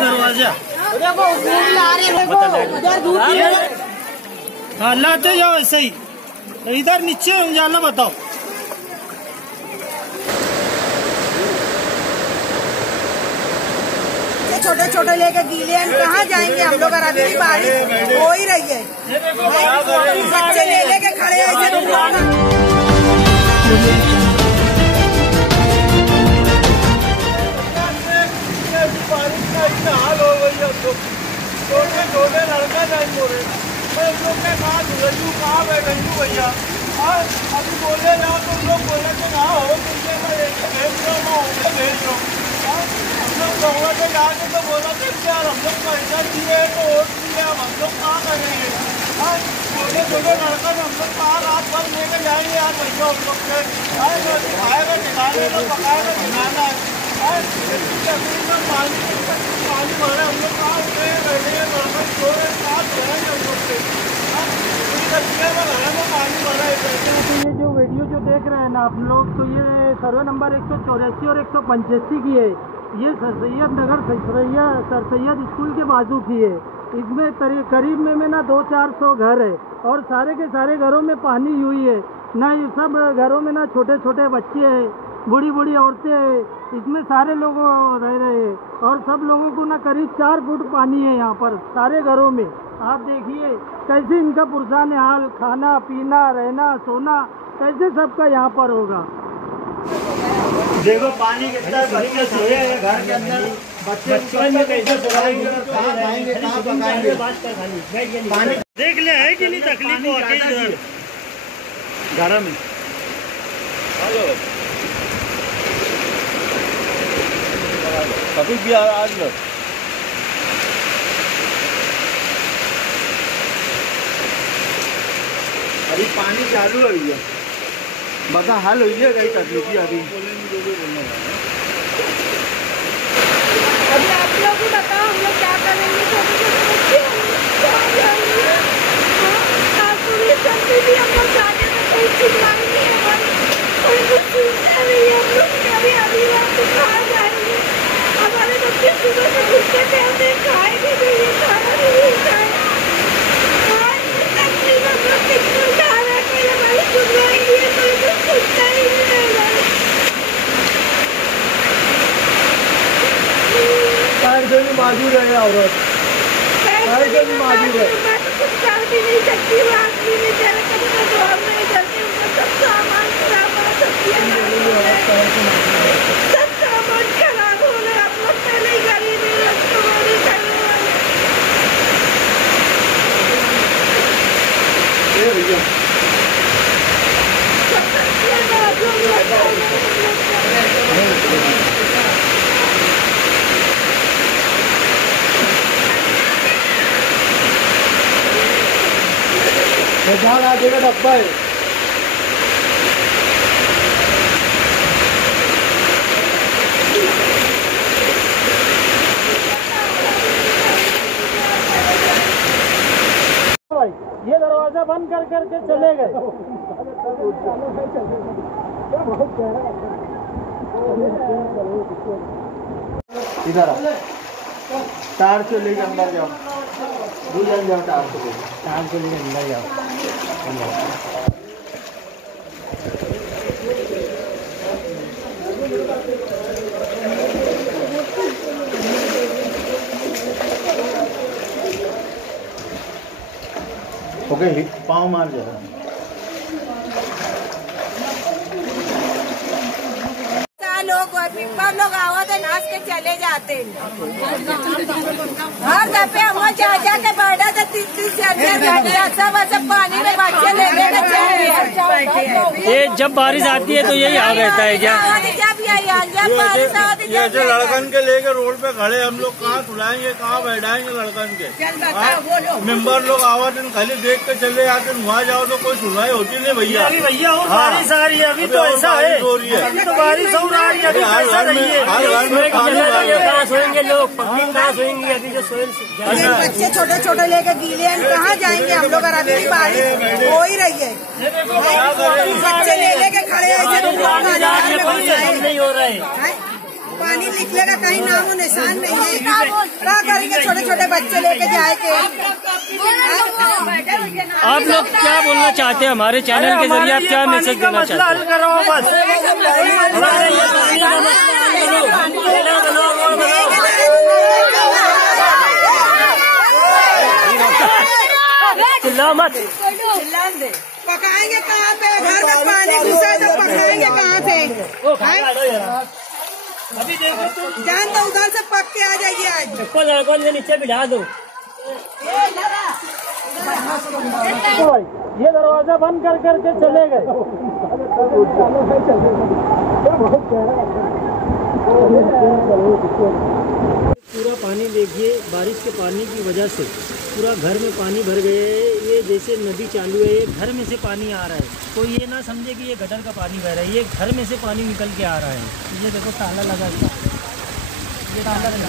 दरवाजा हाँ लाते जाओ ऐसे ही। इधर नीचे उजाला बताओ। छोटे छोटे लेके गीले हम कहाँ जाएंगे हम लोग? अभी भी बारिश हो ही रही है। बच्चे ले लेके खड़े हैं ऐसे। बारिश का इतना हाल हो गई है। छोटे छोटे लड़का नहीं बोले मैं लोग के कहा रजू कहाँ है रजू भैया। अभी बोले जाओ तो लोग बोले कि कहाँ हो तुमसे मैं भेज रहा हूँ भेज रहा हूँ। हम लोग दौड़ा के जाके तो बोला कि यार हम लोग पैसा दिए तो वोट दिए हम लोग कहाँ करेंगे। छोटे छोटे लड़का हम लोग कहाँ रात भर लेके जाएंगे यार भैया हम लोग से खाएगा ठिकाने लोग पकाएगा ठिकाना है। पानी भरे हम लोग कहाँ उठे बैठे लड़का सो रहे कहाँ सोएंगे हम लोग से। पानी भरा है। ये जो वीडियो जो देख रहे हैं ना आप लोग तो ये सर्वे नंबर 184 और 185 की है। ये सर सैयद नगर सर सैयद स्कूल के बाजू की है। इसमें करीब में ना 200-400 घर है और सारे के सारे घरों में पानी हुई है ना। ये सब घरों में ना छोटे छोटे बच्चे हैं, बूढ़ी बूढ़ी औरतें हैं। इसमें सारे लोग रह रहे हैं और सब लोगों को ना करीब 4 फुट पानी है यहाँ पर सारे घरों में। आप देखिए कैसे इनका पुरसान हाल, खाना पीना रहना सोना कैसे सबका यहाँ पर होगा। देखो पानी कितना बच्चे सोए हैं घर के अंदर। बच्चे में कैसे सोएंगे, कहाँ जाएंगे, कहाँ पकाएंगे। पानी देख ले है कि नहीं तकलीफ हो गई इधर घर में। कभी भी आज लो अभी पानी चालू है भैया। बता हल हुई है कहीं तकलीफ अभी आप लोग ही बताओ हम लोग क्या करेंगे? छोटे छोटे बच्चे भी हम लोग जाने में कोई सुनवाई नहीं है हमारी, कोई कुछ सुनता नहीं है। हम लोग कभी अभी रात को कहाँ जाएंगे? हमारे बच्चे सुबह से भूखे प्यासे खाए भी नहीं, खाना नहीं मिलता है। कोई हमारी सुनवाई नहीं है, कोई कुछ सुनता ही नहीं है। मौजूद है औरत मौजूद है। मैं तो कुछ कर भी नहीं सकती, बात भी नहीं चले कभी तो जवाब नहीं चलती। उनका सब सामान खराब हो, सब सामान खराब हो रहे। आप लोग पहले ही गरीब है, करने वाले भैया जहाँ आ जाएगा डब्बा है। ये दरवाजा बंद कर करके चले गए। इधर तार से लेके अंदर जाओ, दूर जाओ। तार से लेके अंदर जाओ। ओके पाँव मार जाओ। लोग आवत है नाच के चले जाते हैं। हर दफे हम जा के बैठा था 30-30 सब पानी में बच्चे लेके ये जब बारिश आती है तो यही हाल रहता है क्या? ये जो लड़कन के लेके रोड पे खड़े हम लोग कहाँ सुलाएंगे, कहाँ बैठाएंगे लड़कन के। मेंबर लोग आवाज खाली देख के चले जाते, वहाँ जाओ तो कोई सुनवाई होती नहीं भैया। भैया और बारिश आ रही है अभी तो ऐसा है, हो रही है अभी तो बारिश हो रही है। कहाँ सोएंगे लोग, पब्लिक कहाँ सोएंगे? अभी जो बच्चे छोटे छोटे लेके गीले हम कहाँ जाएंगे हम लोग? अभी भी बारिश हो ही रही है। बच्चे ले लेके खड़े हैं ऐसे। नहीं हो रहा है। पानी निकलेगा, कहीं नामो निशान नहीं है। क्या करेंगे छोटे छोटे बच्चे लेके जाए के? आप लोग क्या बोलना चाहते हैं हमारे चैनल के जरिए, आप क्या मैसेज देना चाहते हैं? चिल्ला मत। पकाएंगे कहाँ पे? घर में पानी घुसा तो पकाएंगे कहाँ पे? जान तो उधर से पक के आ जाएगी आज। लड़कों से नीचे बिठा दो। ये दरवाजा बंद कर करके चले गए। पूरा पानी देखिए, बारिश के पानी की वजह से पूरा घर में पानी भर गए। ये जैसे नदी चालू है, ये घर में से पानी आ रहा है। कोई ये ना समझे कि ये गटर का पानी बह रहा है, ये घर में से पानी निकल के आ रहा है। ये देखो ताला लगा, ये ताला लगा।